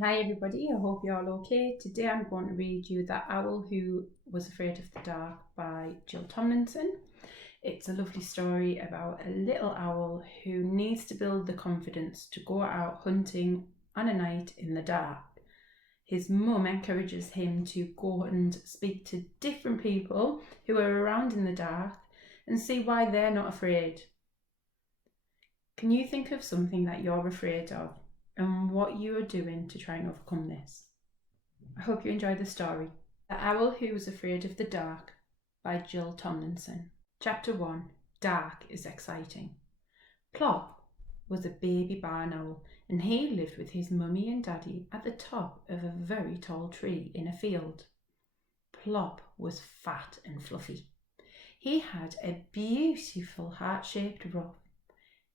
Hi everybody, I hope you're all okay. Today I'm going to read you The Owl Who Was Afraid of the Dark by Jill Thomlinson. It's a lovely story about a little owl who needs to build the confidence to go out hunting on a night in the dark. His mum encourages him to go and speak to different people who are around in the dark and see why they're not afraid. Can you think of something that you're afraid of and what you are doing to try and overcome this? I hope you enjoyed the story. The Owl Who Was Afraid of the Dark by Jill Thomlinson. Chapter 1. Dark is Exciting. Plop was a baby barn owl and he lived with his mummy and daddy at the top of a very tall tree in a field. Plop was fat and fluffy. He had a beautiful heart-shaped ruff.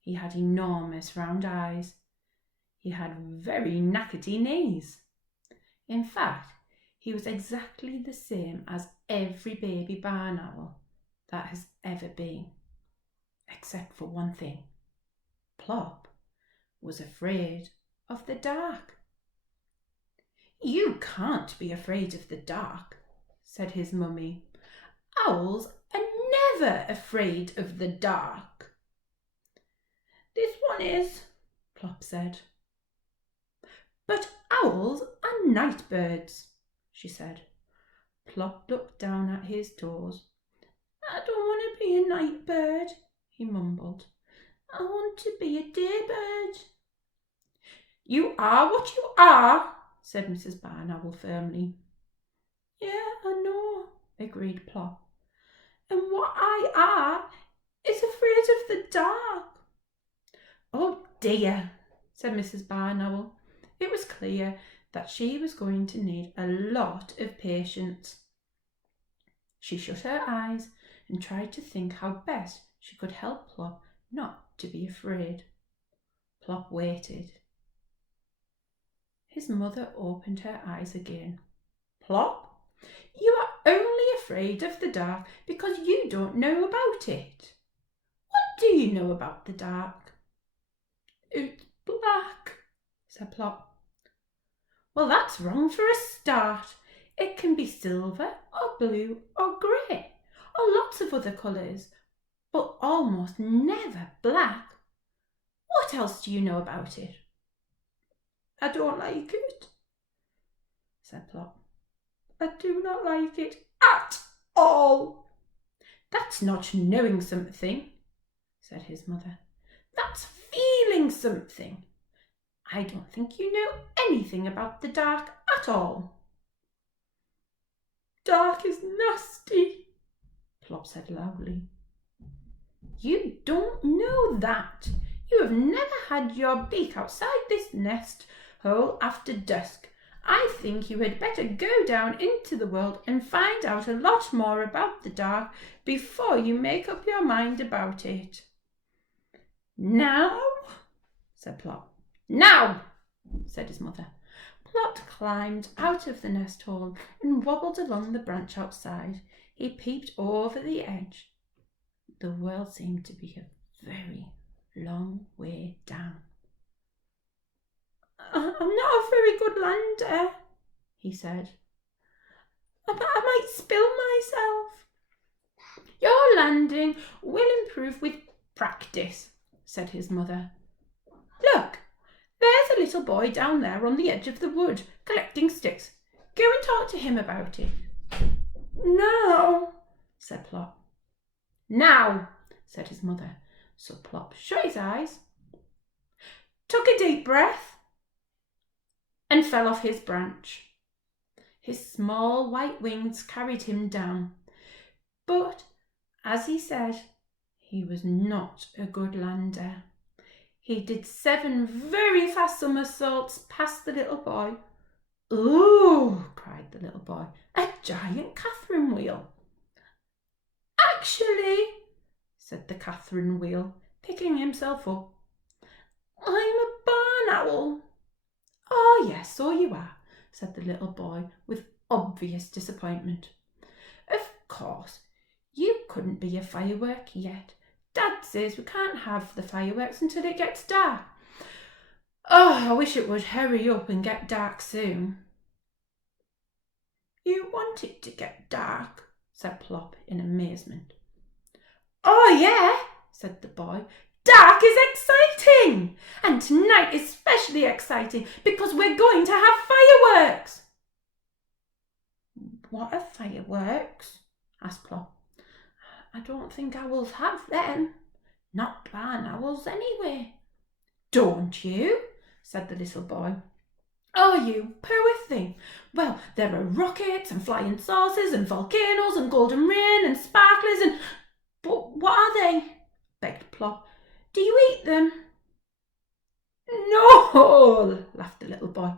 He had enormous round eyes. He had very knackety knees. In fact, he was exactly the same as every baby barn owl that has ever been, except for one thing. Plop was afraid of the dark. "You can't be afraid of the dark," said his mummy. "Owls are never afraid of the dark." "This one is," Plop said. "But owls are night birds," she said. Plop looked down at his toes. "I don't want to be a night bird," he mumbled. "I want to be a day bird." "You are what you are," said Mrs. Barn Owl firmly. "Yeah, I know," agreed Plop. "And what I are is afraid of the dark." "Oh dear," said Mrs. Barn Owl. It was clear that she was going to need a lot of patience. She shut her eyes and tried to think how best she could help Plop not to be afraid. Plop waited. His mother opened her eyes again. "Plop, you are only afraid of the dark because you don't know about it. What do you know about the dark?" "It's black," said Plop. "Well, that's wrong for a start. It can be silver or blue or grey or lots of other colours, but almost never black. What else do you know about it?" "I don't like it," said Plop. "I do not like it at all." "That's not knowing something," said his mother. "That's feeling something. I don't think you know anything about the dark at all." "Dark is nasty," Plop said loudly. "You don't know that. You have never had your beak outside this nest hole after dusk. I think you had better go down into the world and find out a lot more about the dark before you make up your mind about it." "Now?" said Plop. "Now!" said his mother. Plop climbed out of the nest hole and wobbled along the branch outside. He peeped over the edge. The world seemed to be a very long way down. "I'm not a very good lander," he said. "I might spill myself." "Your landing will improve with practice," said his mother. "Look, there's a little boy down there on the edge of the wood collecting sticks. Go and talk to him about it." "No," said Plop. "Now," said his mother. So Plop shut his eyes, took a deep breath, and fell off his branch. His small white wings carried him down. But, as he said, he was not a good lander. He did 7 very fast somersaults past the little boy. "Ooh!" cried the little boy. "A giant Catherine wheel." "Actually," said the Catherine wheel, picking himself up, "I'm a barn owl." "Oh, yes, so you are," said the little boy with obvious disappointment. "Of course, you couldn't be a firework yet. Dad says we can't have the fireworks until it gets dark." Oh, I wish it would hurry up and get dark soon. You want it to get dark, said Plop in amazement. Oh, yeah, said the boy. Dark is exciting! And tonight is especially exciting because we're going to have fireworks. What are fireworks? Asked Plop. I don't think owls have them. Not barn owls anyway. Don't you? Said the little boy. Oh, you poor thing. Well, there are rockets and flying saucers and volcanoes and golden rain and sparklers and... But what are they? Begged Plop. Do you eat them? No, laughed the little boy.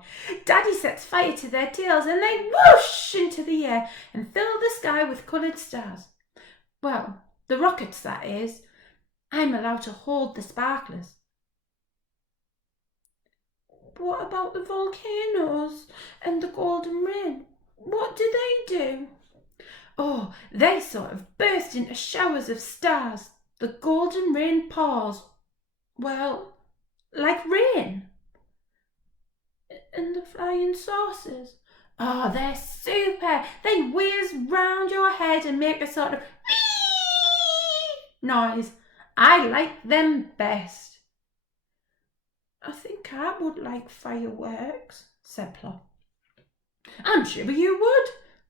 Daddy sets fire to their tails and they whoosh into the air and fill the sky with coloured stars. Well, the rockets, that is. I'm allowed to hold the sparklers. What about the volcanoes and the golden rain? What do they do? Oh, they sort of burst into showers of stars. The golden rain pours. Well, like rain. And the flying saucers? Oh, they're super. They whiz round your head and make a sort of noise. I like them best. I think I would like fireworks, said Plop. I'm sure you would,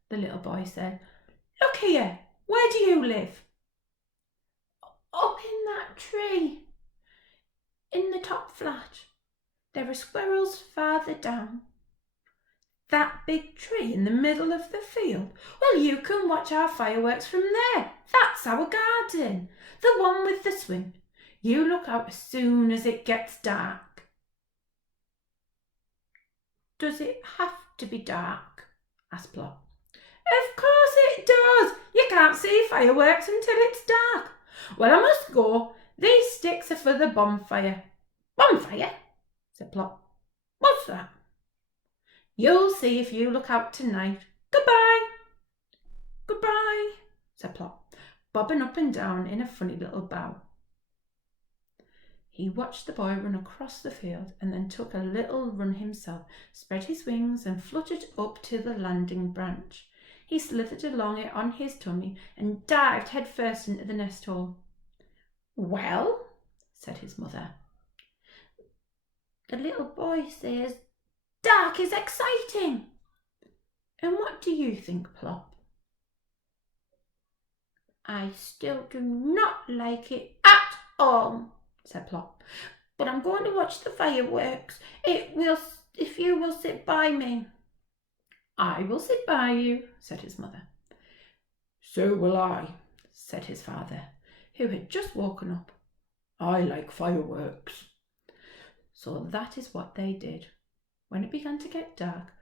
the little boy said. Look here, where do you live? Up in that tree, in the top flat. There are squirrels farther down. That big tree in the middle of the field? Well, you can watch our fireworks from there. That's our garden, the one with the swing. You look out as soon as it gets dark. Does it have to be dark? Asked Plop. Of course it does. You can't see fireworks until it's dark. Well, I must go. These sticks are for the bonfire. Bonfire? Said Plop. What's that? You'll see if you look out tonight. Goodbye. Goodbye, said Plop, bobbing up and down in a funny little bow. He watched the boy run across the field and then took a little run himself, spread his wings and fluttered up to the landing branch. He slithered along it on his tummy and dived headfirst into the nest hole. Well, said his mother. The little boy says, dark is exciting. And what do you think, Plop? I still do not like it at all, said Plop, but I'm going to watch the fireworks. If you will sit by me. I will sit by you, said his mother. So will I, said his father, who had just woken up. I like fireworks. So that is what they did. When it began to get dark,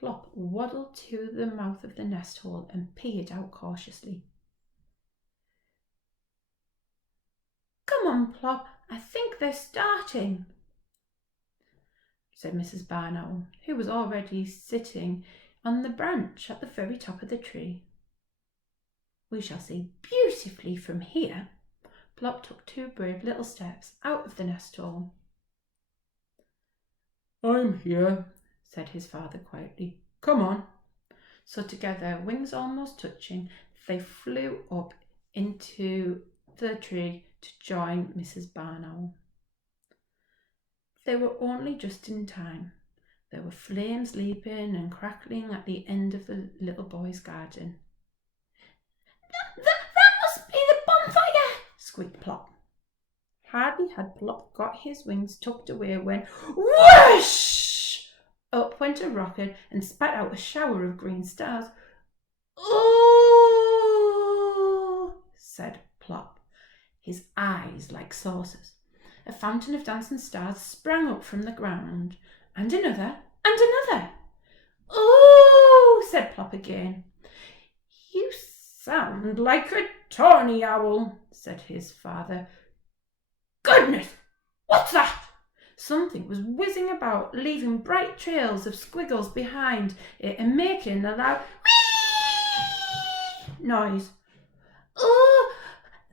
Plop waddled to the mouth of the nest hole and peered out cautiously. Come on, Plop, I think they're starting, said Mrs. Barn Owl, who was already sitting on the branch at the very top of the tree. We shall see beautifully from here. Plop took 2 brave little steps out of the nest hole. I'm here, said his father quietly. Come on. So together, wings almost touching, they flew up into the tree to join Mrs. Barn Owl. They were only just in time. There were flames leaping and crackling at the end of the little boy's garden. That must be the bonfire, squeaked Plop. Hardly had Plop got his wings tucked away when whoosh! Up went a rocket and spat out a shower of green stars. Ooh, said Plop, his eyes like saucers. A fountain of dancing stars sprang up from the ground, and another, and another. Ooh, said Plop again. You sound like a tawny owl, said his father. Goodness, what's that? Something was whizzing about, leaving bright trails of squiggles behind it and making a loud whee noise. Oh,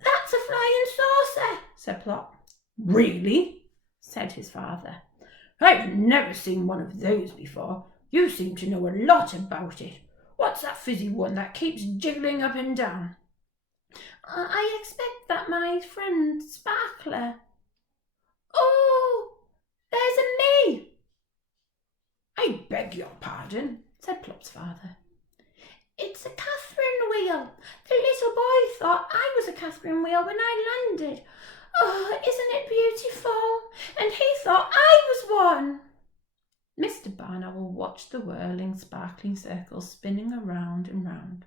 that's a flying saucer, said Plop. Really? Said his father. I've never seen one of those before. You seem to know a lot about it. What's that fizzy one that keeps jiggling up and down?" "I expect that my friend Sparkler." "Oh, there's a me." "I beg your pardon," said Plop's father. "It's a Catherine wheel. The little boy thought I was a Catherine wheel when I landed. Oh, isn't it beautiful? And he thought I was one." Mr. Barn Owl watched the whirling, sparkling circles spinning around and round.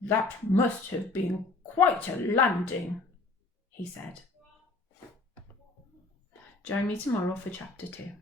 "That must have been quite a landing," he said. Join me tomorrow for chapter 2.